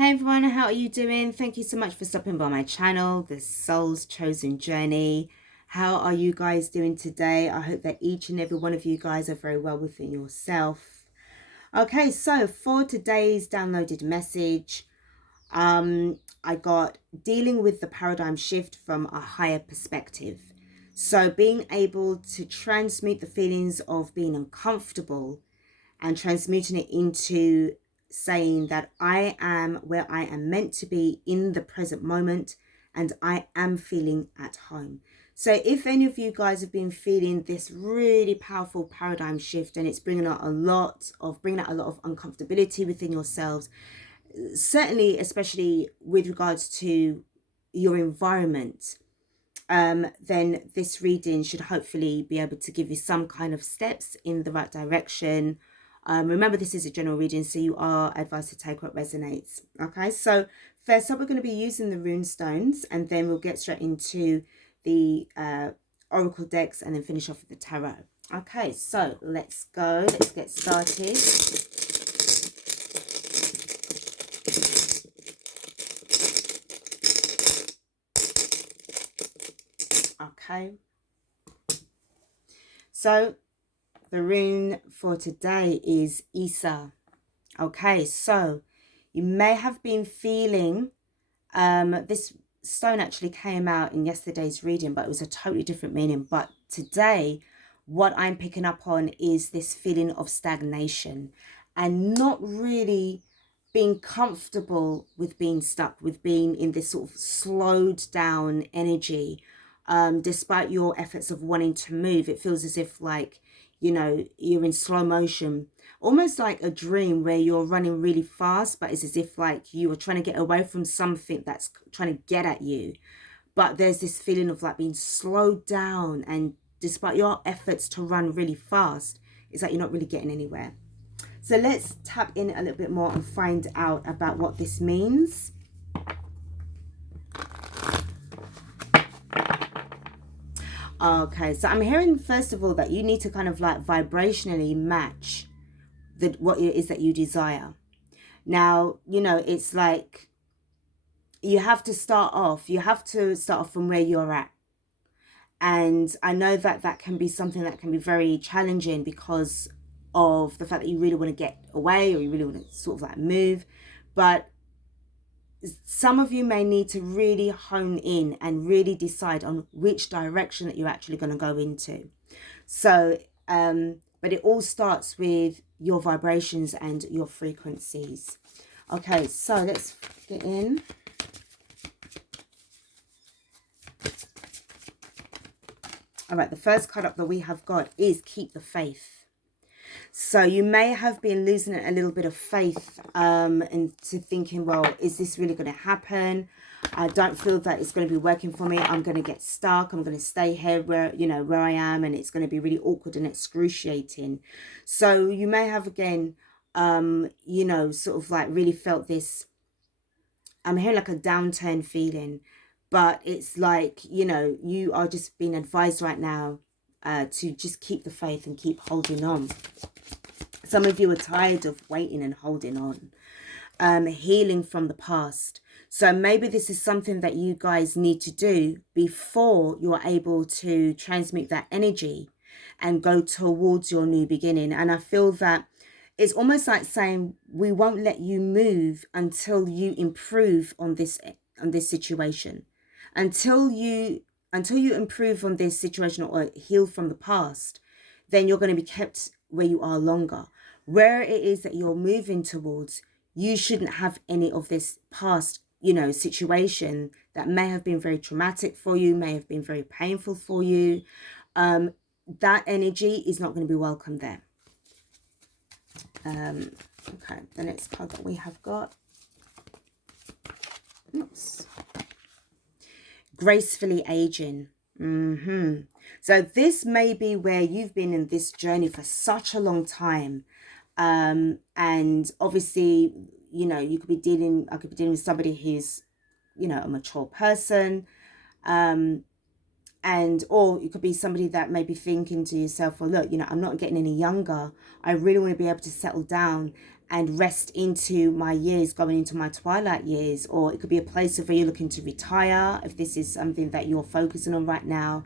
Hey everyone, how are you doing? Thank you so much for stopping by my channel, The Soul's Chosen Journey. How are you guys doing today? I hope that each and every one of you guys are very well within yourself. Okay, so for today's downloaded message, I got dealing with the paradigm shift from a higher perspective. So being able to transmute the feelings of being uncomfortable and transmuting it into saying that I am where I am meant to be in the present moment and I am feeling at home. So if any of you guys have been feeling this really powerful paradigm shift and it's bringing out a lot of uncomfortability within yourselves, certainly especially with regards to your environment, then this reading should hopefully be able to give you some kind of steps in the right direction. Remember, this is a general reading, so you are advised to take what resonates. Okay, so first up, we're going to be using the rune stones, and then we'll get straight into the oracle decks and then finish off with the tarot. Okay, so let's go. Let's get started. Okay, so the rune for today is Isa. Okay, so you may have been feeling, this stone actually came out in yesterday's reading, but it was a totally different meaning. But today, what I'm picking up on is this feeling of stagnation and not really being comfortable with being stuck, with being in this sort of slowed down energy. Despite your efforts of wanting to move, it feels as if like, you know, you're in slow motion, almost like a dream where you're running really fast, but it's as if like you are trying to get away from something that's trying to get at you. But there's this feeling of like being slowed down, and despite your efforts to run really fast, it's like you're not really getting anywhere. So let's tap in a little bit more and find out about what this means. Okay, so I'm hearing first of all that you need to kind of like vibrationally match what it is that you desire. Now, you know, it's like you have to start off from where you're at. And I know that that can be something that can be very challenging because of the fact that you really want to get away, or you really want to sort of like move. But some of you may need to really hone in and really decide on which direction that you're actually going to go into. So, but it all starts with your vibrations and your frequencies. Okay, so let's get in. All right, the first card up that we have got is keep the faith. So you may have been losing a little bit of faith into thinking, well, is this really going to happen? I don't feel that it's going to be working for me. I'm going to get stuck. I'm going to stay here where I am, and it's going to be really awkward and excruciating. So you may have again, sort of like really felt this. I'm hearing like a downturn feeling, but it's like, you are just being advised right now to just keep the faith and keep holding on. Some of you are tired of waiting and holding on. Healing from the past. So maybe this is something that you guys need to do before you're able to transmute that energy and go towards your new beginning. And I feel that it's almost like saying, we won't let you move until you improve on this situation. Until you improve on this situation or heal from the past, then you're going to be kept where you are longer. Where it is that you're moving towards, you shouldn't have any of this past, situation that may have been very traumatic for you, may have been very painful for you. That energy is not going to be welcome there. Okay, the next card that we have got. Oops. Gracefully aging. So this may be where you've been in this journey for such a long time. And obviously, I could be dealing with somebody who's, a mature person. Or you could be somebody that may be thinking to yourself, well, look, I'm not getting any younger. I really want to be able to settle down and rest into my years, going into my twilight years. Or it could be a place of where you're looking to retire, if this is something that you're focusing on right now.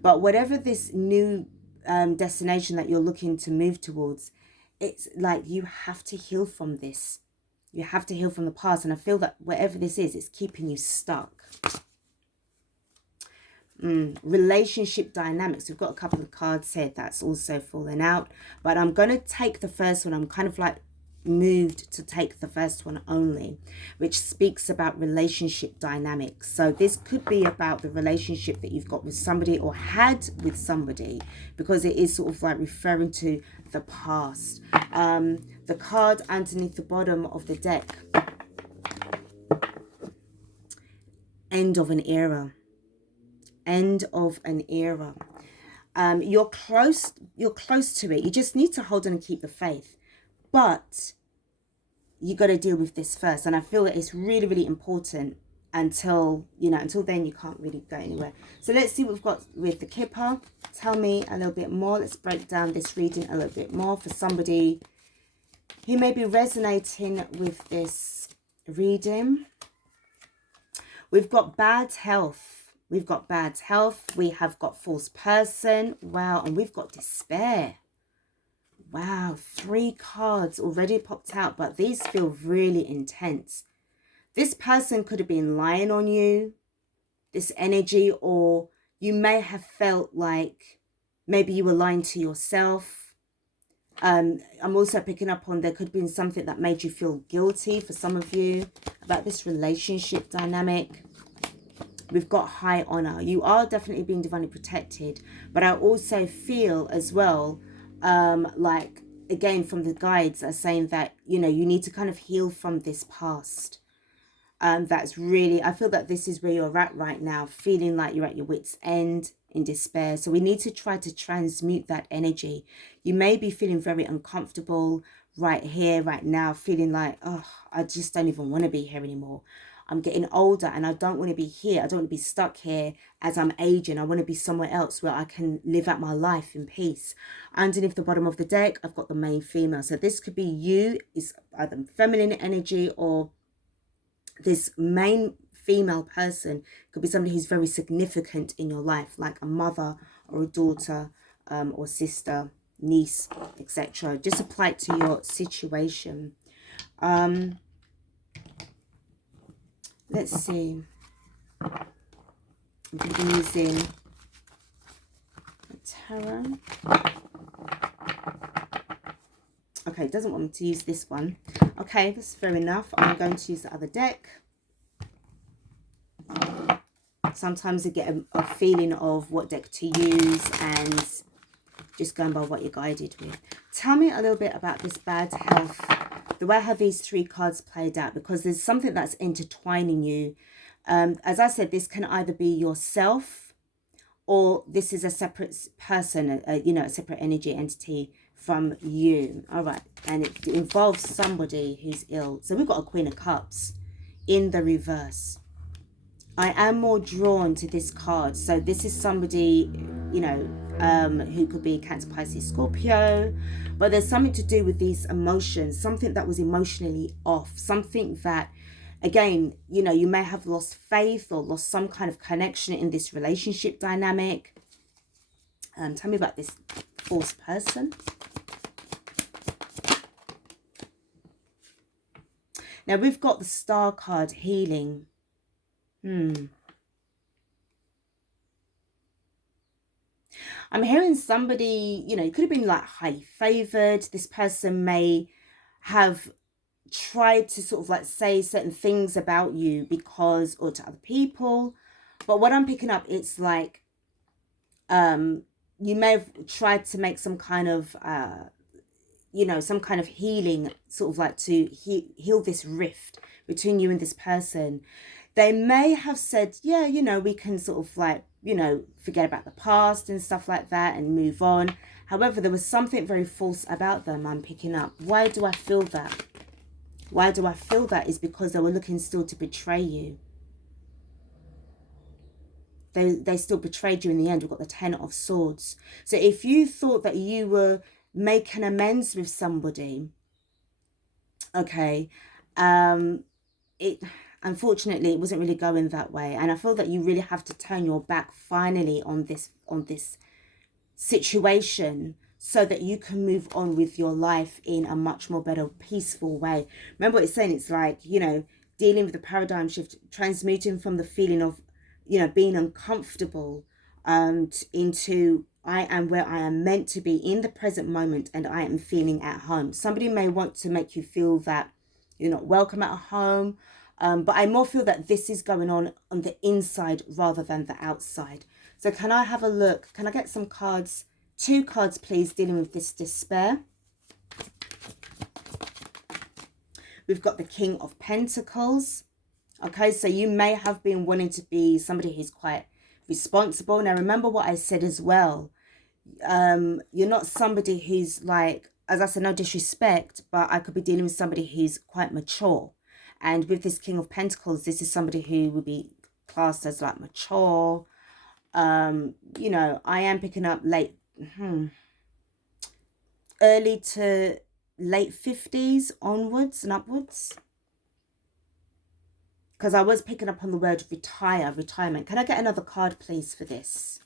But whatever this new destination that you're looking to move towards, it's like you have to heal from this. You have to heal from the past. And I feel that whatever this is, it's keeping you stuck. Relationship dynamics. We've got a couple of cards here that's also fallen out. But I'm going to take the first one. I'm kind of like moved to take the first one only, which speaks about relationship dynamics. So this could be about the relationship that you've got with somebody or had with somebody, because it is sort of like referring to the past. The card underneath the bottom of the deck, end of an era. End of an era. You're close to it. You just need to hold on and keep the faith. But you got to deal with this first. And I feel that it's really, really important until then you can't really go anywhere. So let's see what we've got with the Kipper. Tell me a little bit more. Let's break down this reading a little bit more for somebody who may be resonating with this reading. We've got bad health. We've got bad health. We have got false person. Wow. And we've got despair. Wow. 3 cards already popped out, but these feel really intense. This person could have been lying on you, this energy, or you may have felt like maybe you were lying to yourself. I'm also picking up on there could have been something that made you feel guilty for some of you about this relationship dynamic. We've got high honor. You are definitely being divinely protected, but I also feel as well, like, again, from the guides are saying that, you need to kind of heal from this past. That's really, I feel that this is where you're at right now, feeling like you're at your wit's end, in despair. So we need to try to transmute that energy. You may be feeling very uncomfortable right here, right now, feeling like, oh, I just don't even want to be here anymore. I'm getting older and I don't want to be here. I don't want to be stuck here as I'm aging. I want to be somewhere else where I can live out my life in peace. Underneath the bottom of the deck, I've got the main female. So this could be you, is either feminine energy, or this main female person could be somebody who's very significant in your life, like a mother or a daughter, or sister, niece, etc. Just apply it to your situation. Let's see. I'm going to be using a tarot. Okay, it doesn't want me to use this one. Okay, that's fair enough. I'm going to use the other deck. Sometimes I get a feeling of what deck to use and just going by what you're guided with. Tell me a little bit about this bad health. The way I have these 3 cards played out, because there's something that's intertwining you. As I said, this can either be yourself, or this is a separate person, a separate energy entity from you. All right. And it involves somebody who's ill. So we've got a Queen of Cups in the reverse. I am more drawn to this card. So this is somebody, who could be Cancer, Pisces, Scorpio. But there's something to do with these emotions, something that was emotionally off, something that, again, you may have lost faith or lost some kind of connection in this relationship dynamic. Tell me about this false person. Now we've got the Star card, healing. I'm hearing somebody, it could have been like highly favored. This person may have tried to sort of like say certain things about you because, or to other people. But what I'm picking up, it's like, you may have tried to make some kind of, some kind of healing, sort of like to heal this rift between you and this person. They may have said, yeah, we can sort of like, forget about the past and stuff like that and move on. However, there was something very false about them, I'm picking up. Why do I feel that? Why do I feel that? Is because they were looking still to betray you. They still betrayed you in the end. We've got the 10 of Swords. So if you thought that you were making amends with somebody, Okay. It unfortunately it wasn't really going that way, and I feel that you really have to turn your back finally on this situation so that you can move on with your life in a much more better, peaceful way. Remember what it's saying? It's like, you know, dealing with the paradigm shift, transmuting from the feeling of, you know, being uncomfortable into I am where I am meant to be in the present moment, and I am feeling at home. Somebody may want to make you feel that you're not welcome at home, but I more feel that this is going on the inside rather than the outside. So can I have a look? Can I get some cards? 2 cards, please, dealing with this despair. We've got the King of Pentacles. Okay, so you may have been wanting to be somebody who's quite responsible. Now, remember what I said as well. You're not somebody who's like, as I said, no disrespect, but I could be dealing with somebody who's quite mature. And with this King of Pentacles, this is somebody who would be classed as like mature. You know, I am picking up early to late 50s onwards and upwards. Because I was picking up on the word retirement. Can I get another card, please, for this?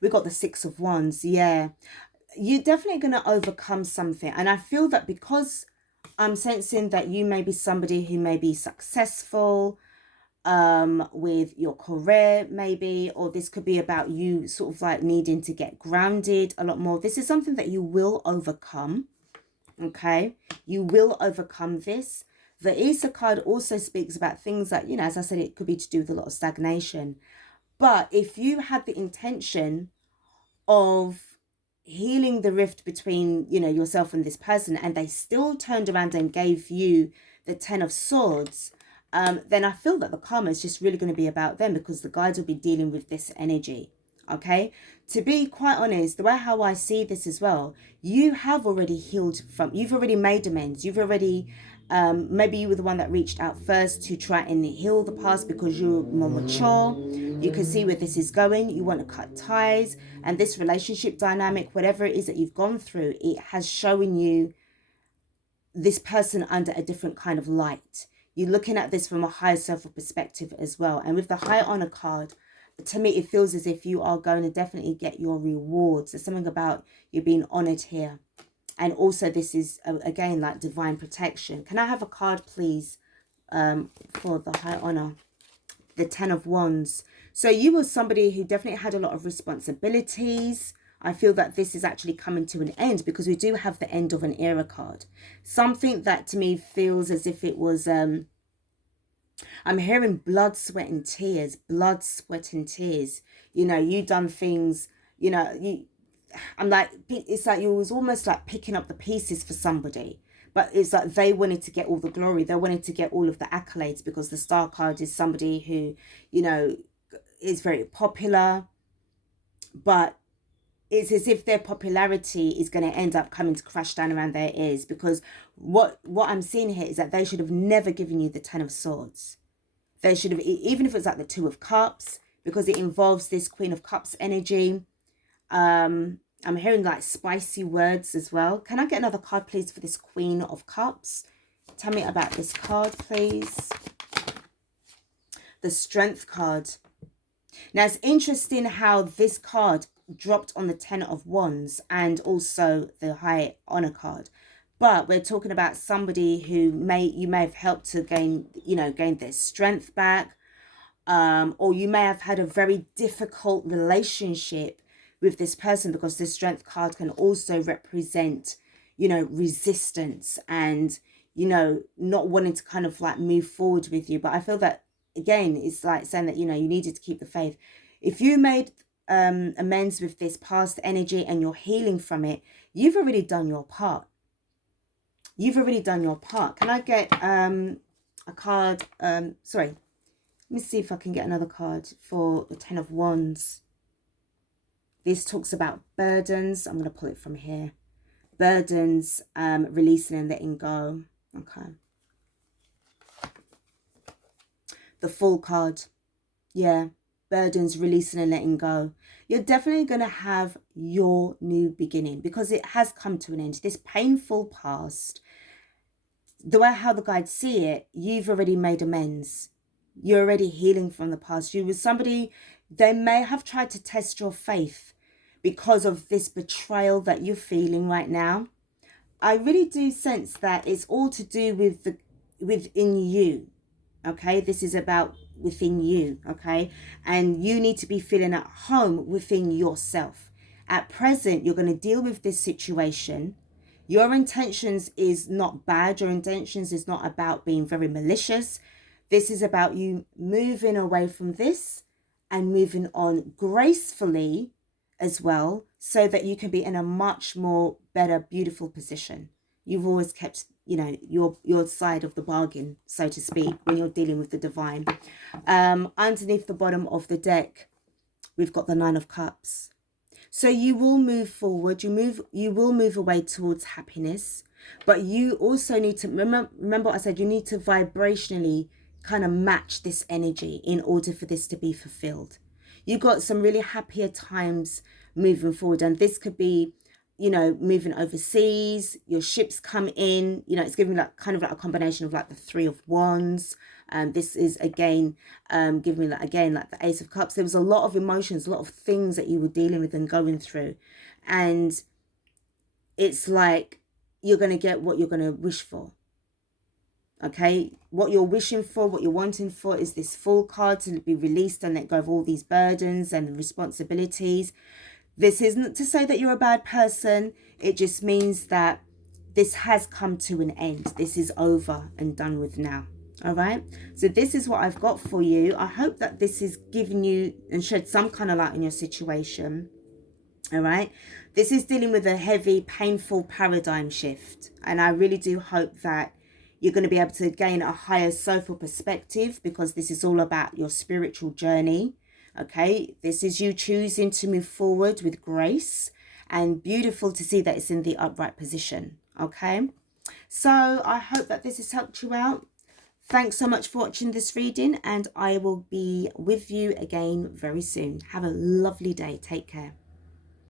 We got the 6 of Wands. Yeah. You're definitely going to overcome something. And I feel that because I'm sensing that you may be somebody who may be successful with your career, maybe, or this could be about you sort of like needing to get grounded a lot more. This is something that you will overcome. Okay, you will overcome this. The Easter card also speaks about things that, you know, as I said, it could be to do with a lot of stagnation. But if you had the intention of healing the rift between, you know, yourself and this person, and they still turned around and gave you the 10 of Swords, then I feel that the karma is just really going to be about them, because the guides will be dealing with this energy. Okay, to be quite honest, the way how I see this as well, you have already healed from, you've already made amends, you've already maybe you were the one that reached out first to try and heal the past because you're more mature. You can see where this is going. You want to cut ties, and this relationship dynamic, whatever it is that you've gone through, it has shown you this person under a different kind of light. You're looking at this from a higher self perspective as well. And with the High Honor card, to me, it feels as if you are going to definitely get your rewards. There's something about you being honored here. And also this is, again, like divine protection. Can I have a card, please, for the High Honor? The 10 of Wands. So you were somebody who definitely had a lot of responsibilities. I feel that this is actually coming to an end, because we do have the end of an era card. Something that to me feels as if it was, I'm hearing blood, sweat and tears. Blood, sweat and tears. You know, you done things, you know, I'm like, it's like you was almost like picking up the pieces for somebody. But it's like they wanted to get all the glory. They wanted to get all of the accolades, because the Star card is somebody who, you know, is very popular. But it's as if their popularity is going to end up coming to crash down around their ears. Because what I'm seeing here is that they should have never given you the 10 of Swords. They should have, even if it's like the 2 of Cups, because it involves this Queen of Cups energy. I'm hearing like spicy words as well. Can I get another card, please, for this Queen of Cups? Tell me about this card, please. The Strength card. Now, it's interesting how this card dropped on the 10 of Wands and also the High Honor card. But we're talking about somebody who you may have helped to gain, you know, gain their strength back. Or you may have had a very difficult relationship with this person, because the Strength card can also represent, you know, resistance and, you know, not wanting to kind of like move forward with you. But I feel that, again, it's like saying that, you know, you needed to keep the faith. If you made amends with this past energy and you're healing from it, you've already done your part. You've already done your part. Can I get a card? Sorry. Let me see if I can get another card for the 10 of Wands. This talks about burdens. I'm going to pull it from here. Burdens, releasing and letting go. Okay. The Fool card. Yeah. burdens, releasing and letting go, you're definitely going to have your new beginning, because it has come to an end. This painful past, the way how the guides see it, you've already made amends. You're already healing from the past. You were somebody, they may have tried to test your faith because of this betrayal that you're feeling right now. I really do sense that it's all to do with within you. Okay, this is about within you. Okay, and you need to be feeling at home within yourself. At present, you're going to deal with this situation. Your intentions is not bad. Your intentions is not about being very malicious. This is about you moving away from this and moving on gracefully as well, so that you can be in a much more better, beautiful position. You've always kept, you know, your side of the bargain, so to speak, when you're dealing with the divine. Underneath the bottom of the deck, we've got the Nine of Cups. So you will move forward. You will move away towards happiness, but you also need to remember what I said. You need to vibrationally kind of match this energy in order for this to be fulfilled. You've got some really happier times moving forward, and this could be, you know, moving overseas, your ships come in, you know, it's giving like kind of like a combination of like the Three of Wands. This is again giving me like the Ace of Cups. There was a lot of emotions, a lot of things that you were dealing with and going through, and it's like you're going to get what you're going to wish for. Okay, what you're wishing for, what you're wanting for is this Fool card, to be released and let go of all these burdens and the responsibilities. This isn't to say that you're a bad person. It just means that this has come to an end. This is over and done with now. All right. So this is what I've got for you. I hope that this is giving you and shed some kind of light in your situation. All right. This is dealing with a heavy, painful paradigm shift. And I really do hope that you're going to be able to gain a higher soulful perspective, because this is all about your spiritual journey. Okay, this is you choosing to move forward with grace, and beautiful to see that it's in the upright position. Okay, so I hope that this has helped you out. Thanks so much for watching this reading, and I will be with you again very soon. Have a lovely day. Take care.